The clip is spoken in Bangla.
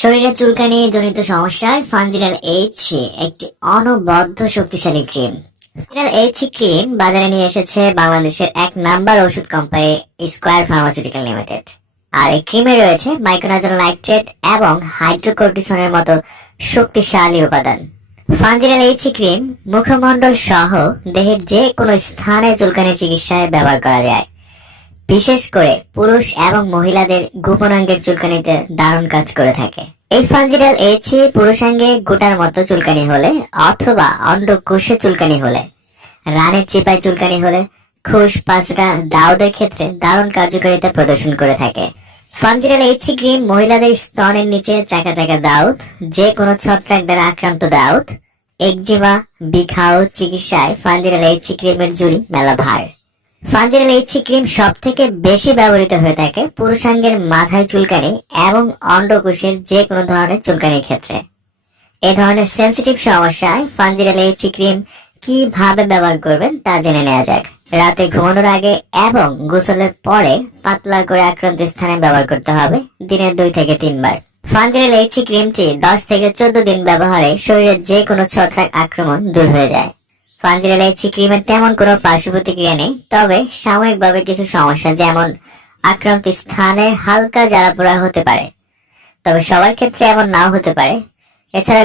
শরীরে চুলকানি, জনিত সমস্যায় ফানজিরাল এইচ একটি অনবদ্য শক্তিশালী ক্রিম। ফানজিরাল এইচ ক্রিম বাজারে নিয়ে এসেছে বাংলাদেশের এক নাম্বার ওষুধ কোম্পানি, স্কোয়ার ফার্মাসিউটিক্যাল লিমিটেড। আর এই ক্রিমে রয়েছে মাইক্রোনাজল নাইট্রেট এবং হাইড্রোকোর্টিসনের মতো শক্তিশালী উপাদান। ফানজিরাল এইচ ক্রিম মুখমণ্ডল সহ দেহের যে কোনো স্থানে চুলকানি চিকিৎসায় ব্যবহার করা যায়। বিশেষ করে পুরুষ এবং মহিলাদের গোপনাঙ্গের চুলকানিতে দারুণ কাজ করে থাকে। এই ফানজিরাল এইচি পুরুষাঙ্গে গোটার মতো চুলকানি হলে অথবা অন্ড অন্ডকোষে চুলকানি হলে, রানের চিপায় চুলকানি হলে খুশ পাঁচটা দাউদের ক্ষেত্রে দারুণ কার্যকারিতা প্রদর্শন করে থাকে। ফানজিরাল এইচি ক্রিম মহিলাদের স্তনের নিচে চাকা চাকা দাউদ, যে কোনো ছত্রাক দ্বারা আক্রান্ত দাউদ, একজিমা বিখাও চিকিৎসায় ফানজিরাল এইচি ক্রিমের জুড়ি মেলা ভার ফানজিরাল এইচি ক্রিম সব থেকে বেশি ব্যবহৃত হয়ে থাকে পুরুষাঙ্গের মাথায় চুলকানি এবং অন্ডকোষের যে কোনো ধরনের চুলকানির ক্ষেত্রে। এ ধরনের সেন্সিটিভ সমস্যায় ফানজিরাল এইচি ক্রিম কীভাবে ব্যবহার করবেন তা জেনে নেওয়া যাক। রাতে ঘুমানোর আগে এবং গোসলের পরে পাতলা করে আক্রান্ত স্থানে ব্যবহার করতে হবে দিনে দুই থেকে তিনবার। ফানজিরাল এইচি ক্রিমটি দশ থেকে চোদ্দ দিন ব্যবহারে শরীরের যে কোনো ছত্রাক আক্রমণ দূর হয়ে যায়। ফানজিরাল এইচি ক্রিমের তেমন কোনো পার্শ্ব প্রতিক্রিয়া নেই, তবে সাময়িকভাবে কিছু সমস্যা, যেমন আক্রান্ত স্থানে হালকা জ্বালা পোড়া হতে পারে। তবে সবার ক্ষেত্রে এমন নাও হতে পারে। এছাড়া